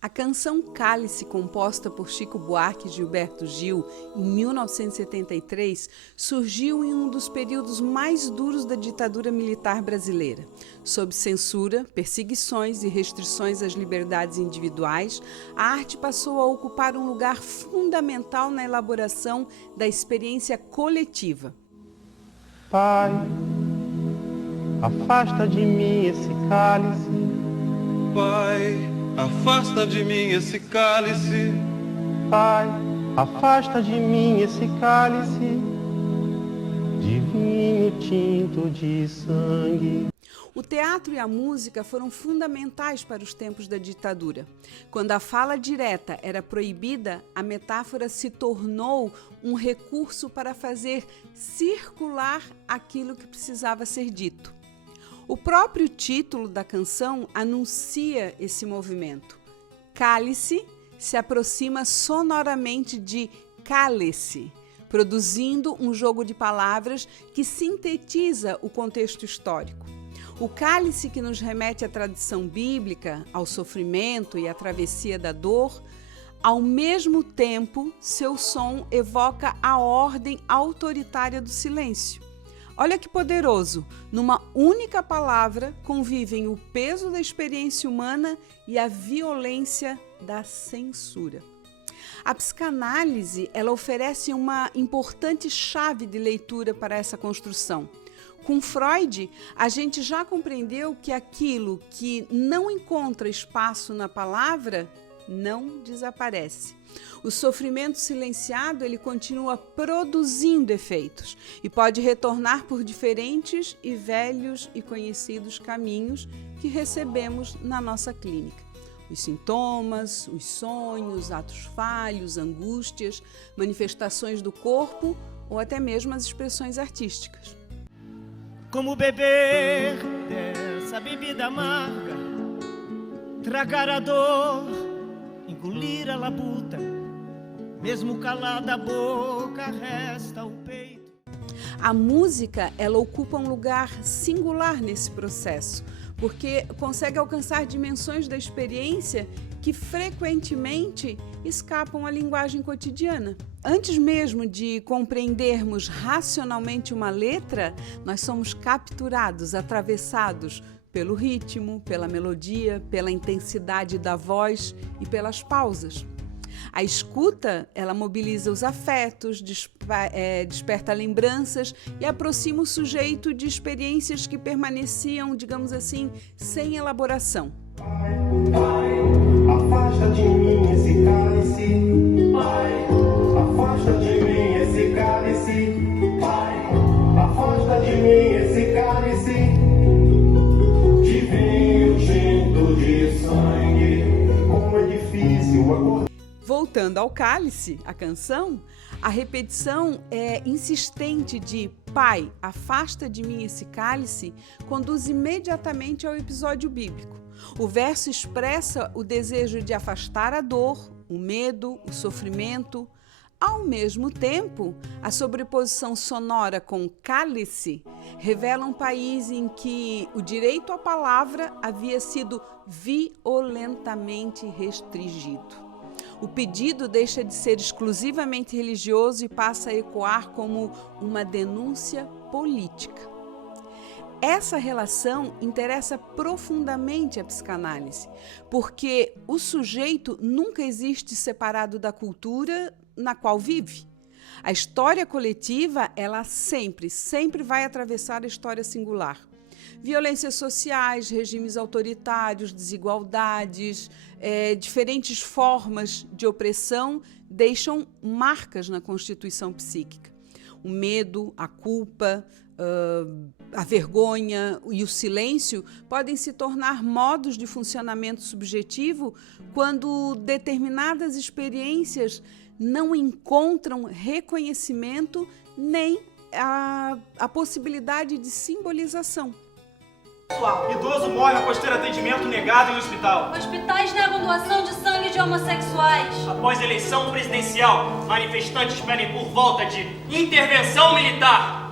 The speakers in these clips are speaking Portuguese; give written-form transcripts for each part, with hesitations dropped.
A canção Cálice, composta por Chico Buarque e Gilberto Gil em 1973, surgiu em um dos períodos mais duros da ditadura militar brasileira. Sob censura, perseguições e restrições às liberdades individuais, a arte passou a ocupar um lugar fundamental na elaboração da experiência coletiva. Pai, afasta de mim esse cálice. Pai, afasta de mim esse cálice. Pai, afasta de mim esse cálice de vinho tinto de sangue. O teatro e a música foram fundamentais para os tempos da ditadura. Quando a fala direta era proibida, a metáfora se tornou um recurso para fazer circular aquilo que precisava ser dito. O próprio título da canção anuncia esse movimento. Cálice se aproxima sonoramente de cálice, produzindo um jogo de palavras que sintetiza o contexto histórico. O cálice, que nos remete à tradição bíblica, ao sofrimento e à travessia da dor, ao mesmo tempo, seu som evoca a ordem autoritária do silêncio. Olha que poderoso! Numa única palavra convivem o peso da experiência humana e a violência da censura. A psicanálise, ela oferece uma importante chave de leitura para essa construção. Com Freud, a gente já compreendeu que aquilo que não encontra espaço na palavra não desaparece. O sofrimento silenciado, ele continua produzindo efeitos e pode retornar por diferentes e velhos e conhecidos caminhos que recebemos na nossa clínica. Os sintomas, os sonhos, atos falhos, angústias, manifestações do corpo ou até mesmo as expressões artísticas. Como beber dessa bebida amarga, tragar a dor, engolir a labuta, mesmo calada a boca, resta o peito. A música, ela ocupa um lugar singular nesse processo, porque consegue alcançar dimensões da experiência que frequentemente escapam à linguagem cotidiana. Antes mesmo de compreendermos racionalmente uma letra, nós somos capturados, atravessados pelo ritmo, pela melodia, pela intensidade da voz e pelas pausas. A escuta, ela mobiliza os afetos, desperta lembranças e aproxima o sujeito de experiências que permaneciam, digamos assim, sem elaboração. Pai, afasta de mim esse cálice. Pai, afasta de mim esse cálice. Pai, afasta de mim esse cálice de vinho tinto de sangue. Como é difícil acordar. Voltando ao cálice, a canção, a repetição insistente de Pai, afasta de mim esse cálice, conduz imediatamente ao episódio bíblico. O verso expressa o desejo de afastar a dor, o medo, o sofrimento. Ao mesmo tempo, a sobreposição sonora com cálice revela um país em que o direito à palavra havia sido violentamente restringido. O pedido deixa de ser exclusivamente religioso e passa a ecoar como uma denúncia política. Essa relação interessa profundamente a psicanálise, porque o sujeito nunca existe separado da cultura na qual vive. A história coletiva, ela sempre vai atravessar a história singular. Violências sociais, regimes autoritários, desigualdades, diferentes formas de opressão deixam marcas na constituição psíquica. O medo, a culpa, a vergonha e o silêncio podem se tornar modos de funcionamento subjetivo quando determinadas experiências não encontram reconhecimento nem a possibilidade de simbolização. Idoso morre após ter atendimento negado em hospital. Hospitais negam doação de sangue de homossexuais. Após eleição presidencial, manifestantes pedem por volta de intervenção militar.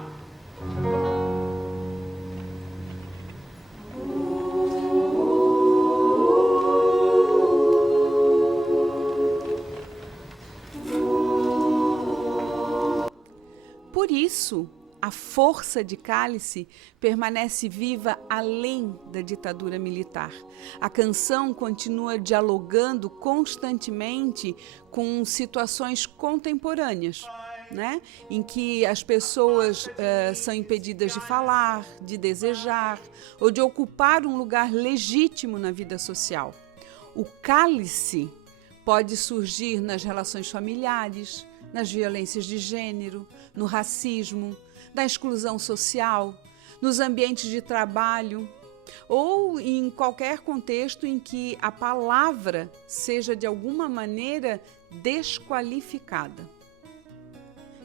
isso, a força de Cálice permanece viva além da ditadura militar. A canção continua dialogando constantemente com situações contemporâneas, né? Em que as pessoas são impedidas de falar, de desejar ou de ocupar um lugar legítimo na vida social. O cálice pode surgir nas relações familiares, nas violências de gênero, no racismo, na exclusão social, nos ambientes de trabalho ou em qualquer contexto em que a palavra seja de alguma maneira desqualificada.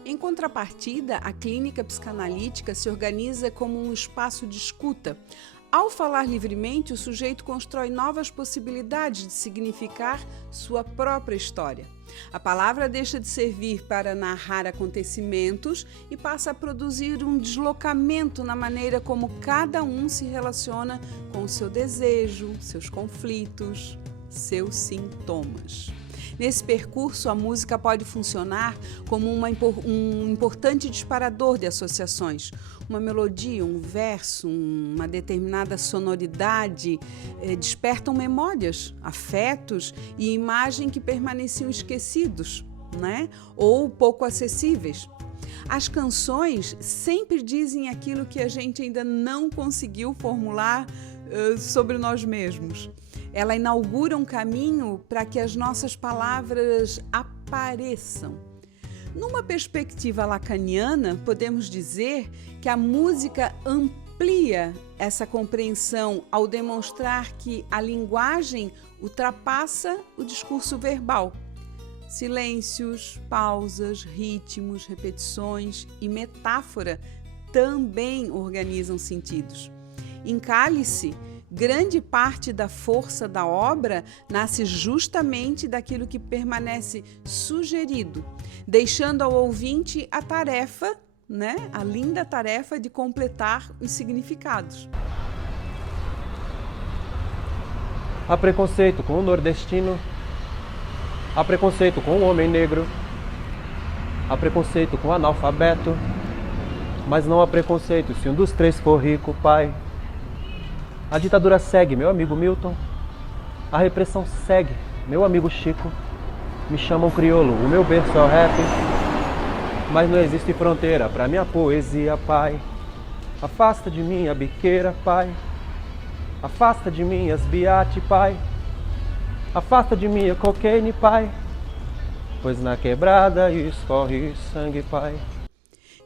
Em contrapartida, a clínica psicanalítica se organiza como um espaço de escuta. Ao falar livremente, o sujeito constrói novas possibilidades de significar sua própria história. A palavra deixa de servir para narrar acontecimentos e passa a produzir um deslocamento na maneira como cada um se relaciona com o seu desejo, seus conflitos, seus sintomas. Nesse percurso, a música pode funcionar como um importante disparador de associações. Uma melodia, um verso, uma determinada sonoridade despertam memórias, afetos e imagens que permaneciam esquecidos, né? Ou pouco acessíveis. As canções sempre dizem aquilo que a gente ainda não conseguiu formular sobre nós mesmos. Ela inaugura um caminho para que as nossas palavras apareçam. Numa perspectiva lacaniana, podemos dizer que a música amplia essa compreensão ao demonstrar que a linguagem ultrapassa o discurso verbal. Silêncios, pausas, ritmos, repetições e metáfora também organizam sentidos. Em Cálice, grande parte da força da obra nasce justamente daquilo que permanece sugerido, deixando ao ouvinte a tarefa, né, a linda tarefa de completar os significados. Há preconceito com o nordestino, há preconceito com o homem negro, há preconceito com o analfabeto, mas não há preconceito se um dos três for rico, pai. A ditadura segue, meu amigo Milton. A repressão segue, meu amigo Chico. Me chamam crioulo, o meu berço é o rap. Mas não existe fronteira pra minha poesia, pai. Afasta de mim a biqueira, pai. Afasta de mim as biate, pai. Afasta de mim a cocaine, pai. Pois na quebrada escorre sangue, pai.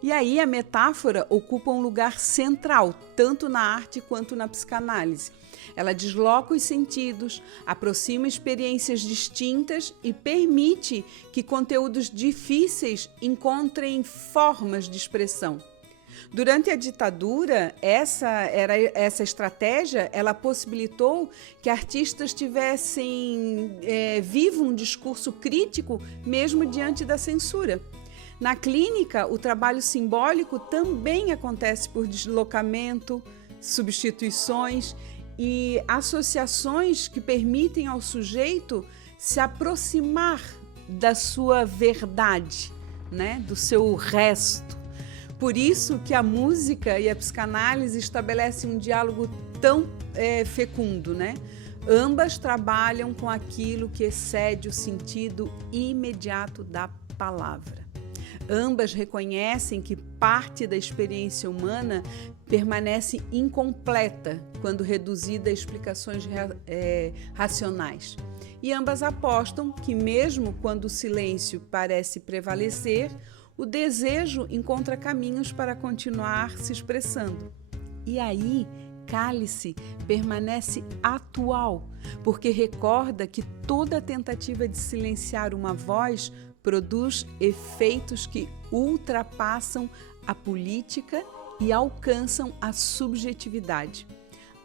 E aí a metáfora ocupa um lugar central, tanto na arte quanto na psicanálise. Ela desloca os sentidos, aproxima experiências distintas e permite que conteúdos difíceis encontrem formas de expressão. Durante a ditadura, essa estratégia ela possibilitou que artistas tivessem vivo um discurso crítico mesmo diante da censura. Na clínica, o trabalho simbólico também acontece por deslocamento, substituições e associações que permitem ao sujeito se aproximar da sua verdade, né? Do seu resto. Por isso que a música e a psicanálise estabelecem um diálogo tão fecundo, né? Ambas trabalham com aquilo que excede o sentido imediato da palavra. Ambas reconhecem que parte da experiência humana permanece incompleta quando reduzida a explicações racionais. E ambas apostam que, mesmo quando o silêncio parece prevalecer, o desejo encontra caminhos para continuar se expressando. E aí, Cálice permanece atual, porque recorda que toda tentativa de silenciar uma voz produz efeitos que ultrapassam a política e alcançam a subjetividade.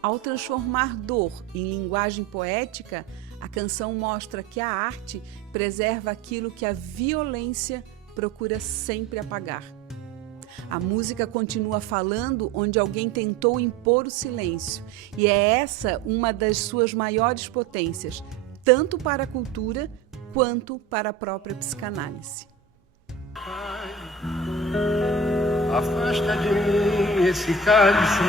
Ao transformar dor em linguagem poética, a canção mostra que a arte preserva aquilo que a violência procura sempre apagar. A música continua falando onde alguém tentou impor o silêncio, e é essa uma das suas maiores potências, tanto para a cultura quanto para a própria psicanálise. Afasta de mim esse cálice.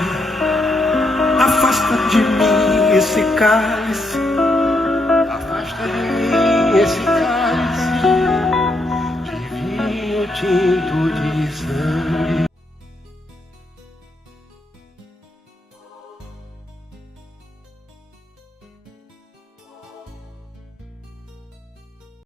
Afasta de mim esse cálice. Afasta de mim esse cálice de vinho tinto de sangue.